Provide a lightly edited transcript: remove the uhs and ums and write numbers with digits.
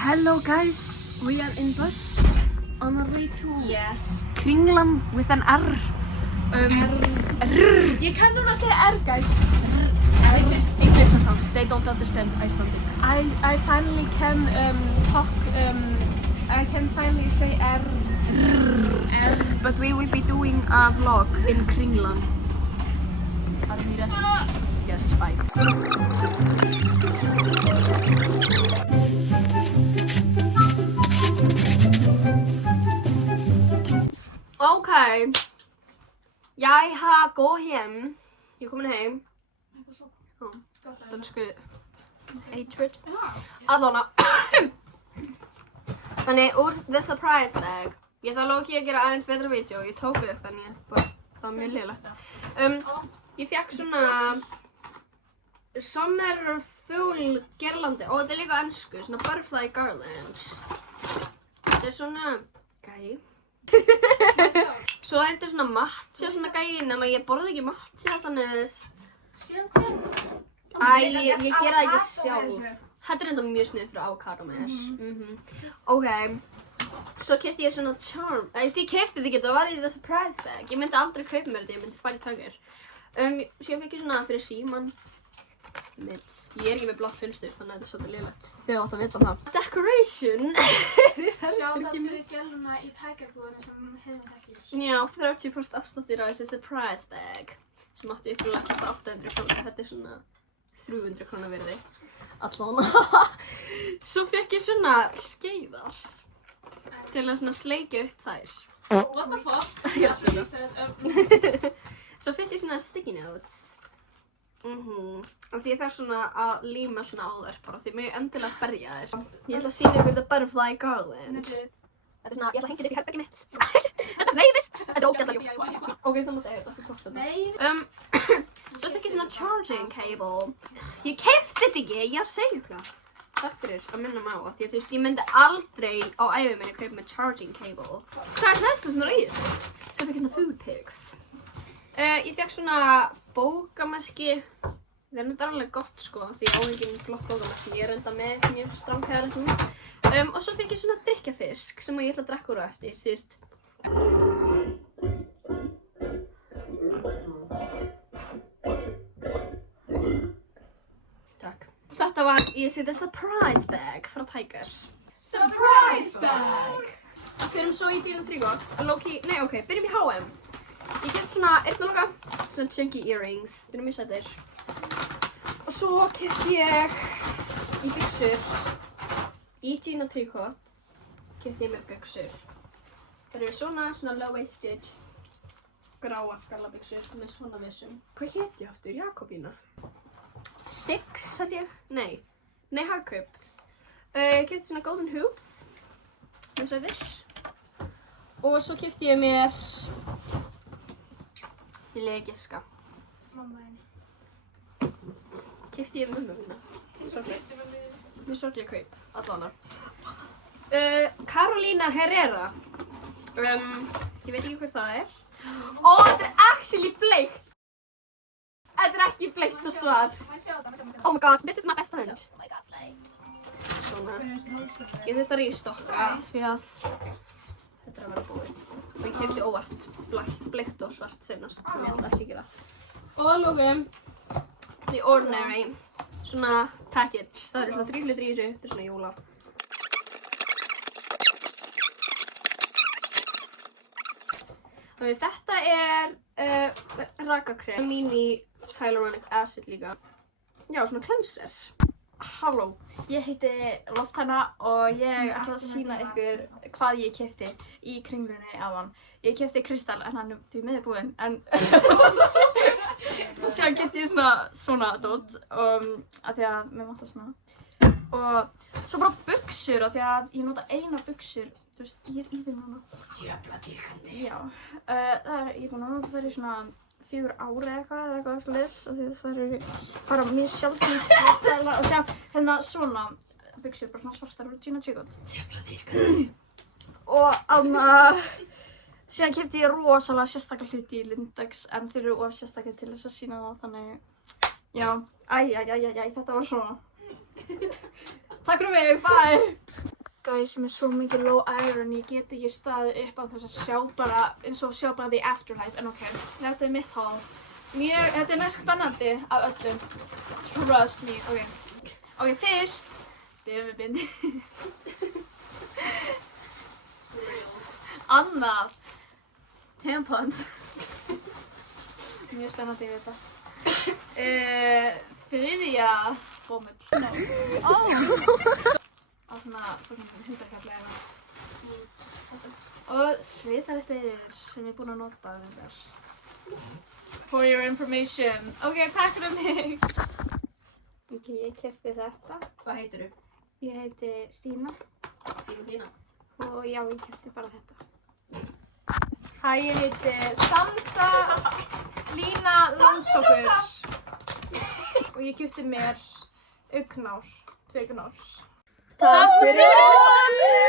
Hello guys, we are in bus on our way to Kringlan with an R. You can not say R, guys. This is English account. They don't understand Icelandic. I finally can talk. I can finally say R. But we will be doing a vlog in Kringlan. Are we ready? Yes, bye. Okay. Jeg har gået hjem. Jeg er kommet hjem. Dansku hatred. Allavega. Þannig úr the surprise bag. Ég ætla að loka að gera aðeins betra vídeo. Ég tók upp en það var mjög lélegt. Ég fekk svona summer full girlandi. Og þetta er líka á ensku, svona butterfly garland. Þetta er svona gæi. Svo er þetta svona matcha svona gæi, nema ég borði ekki matcha þannig Síðan hver? ég gera það ekki sjálf. Þetta er enda mjög sniðugt fyrir avocado með Ok. Svo keypti ég svona charm. Ég keypti þetta ekki, það var í the surprise bag. Ég myndi aldrei kaupa mér þetta, ég myndi fara í takkir. Svo ég fekk ég svona fyrir síman mitt. Ég er ekki með blátt finnstur, þannig að þetta er svolítið lélegt. Þið áttu að vita það. Decoration! Sjáðu það fyrir gæluna í tækjarbúðinu sem hefur þekkir. Já, 30% afsláttur á þessi surprise bag. Sem átti upprunalega að kosta 800 krónur. Þetta er svona 300 krónur virði. Allan. Svo fekk ég svona skeiðar. Til að svona sleikja upp þær. What the fuck? Svo fekk ég svona sticky notes. Og því ég þarf svona að líma svona á þær bara, því mjög endilega berja þær. Ég ætla að sýna ykkur the butterfly garland. Þetta er svona, ég ætla að hengja þetta upp í herbergið mitt. Þetta hreyfist! Þetta er ógeðslega ljúft. Ok, þá mátti eiga þetta, ekki kosta þetta. Nei. Svo fekk ég svona charging cable. Ég keypti þetta ekki, ég er að segja ykkur. Takk fyrir að minna mig á að ég myndi aldrei á ævi minni kaupa með charging cable. Hvað er næsta svona í þessu? Svo fekk ég svona food pics. Ég fekk svona bókamerki. Það er alveg gott sko, því ég á engin flott bókamerki. Ég er enda með mjög stránkæðar og svo fekk ég svona drykkafisk sem ég ætla að drekka úr á eftir, þú veist. Takk. Þetta var, ég sé the surprise bag frá Tiger. Surprise bag! Fyrir svo í Gino Trigot, Loki, nei ok, byrjum í H&M. Ég keypti svona eyrnaloka, svona chunky earrings, þeir eru mjög sætir. Og svo keypti ég í buxur, í Gino Trigot, keypti ég mér buxur. Það eru svona low-waisted, gráar gallabuxur með svona vissum. Hvað hétt ég aftur? Jakobína? Six, hætti ég? Nei, Hagkaup. Ég keypti svona golden hoops, mjög sætir. Og svo keypti ég mér, ég legi giska. Mamma henni. Keypti ég mömmu mína. Sorgleitt. Mjög sorgleg kaup, allavega. Carolina Herrera. Ég veit ekki hver það er. Ó, þetta er actually bleikt. Þetta er ekki bleikt og svart. Oh my god, this is my best friend. Oh my god, slay. Svona. Ég þurfti að rístokka því að þetta er að vera búið. Og ég keypti óvart bleikt og svart seinast sem ég ætla ekki að gera. Og að lokum The Ordinary. Svona package. Það eru svona 3 hlutir í þessu. Þetta er svona jóla. Þannig þetta er rakakrem. Mini hyaluronic acid líka. Já, svona cleanser. Halló, ég heiti Loftanna og ég ætla að sýna ykkur hvað ég keypti í Kringlunni áðan. Ég keypti kristall en hann er því miður búinn, en síðan keypti ég svona dót af því að mér vantar svona. Og svo bara buxur af því að ég nota eina buxur, þú veist, ég er í þeim núna. Djöfla dýrkandi. Já, það er ég búin að nota þær í svona 4 ári eða eitthvað svoleiðis af því að það eru fara mjög sjaldgæft og sjá hérna svona buxur, bara svona svartar úr Gino Trigot. Djöfla dýrkandi. Og síðan keypti ég rosalega sérstaklega hluti í Lindex en þeir eru of sérstaklega til þess að sýna það, þannig já, þetta var svona. Takk fyrir mig, bye! Guys, ég er með svo mikið low iron, ég get ekki staðið upp á þess að sjá bara, eins og sjá bara The Afterlife, en ok, þetta er mitt haul. Þetta er mest spennandi af öllum. Trust me, ok. Ok, fyrst, döfubindi. Annað, tampons. Mjög spennandi, ég veit það. Þriðja, bómull. Á svona hundarkafli eða. Og svitarleppir sem ég er búin að nota þar. For your information. Ok, takk fyrir mig. Ok, ég keypti þetta. Hvað heitir þú? Ég heiti Stína Lína. og já, ég keypti bara þetta. Hæ, ég heiti Sansa Lína Langsokkur og ég keypti mér augnár, 2 augnár. Takk fyrir mig.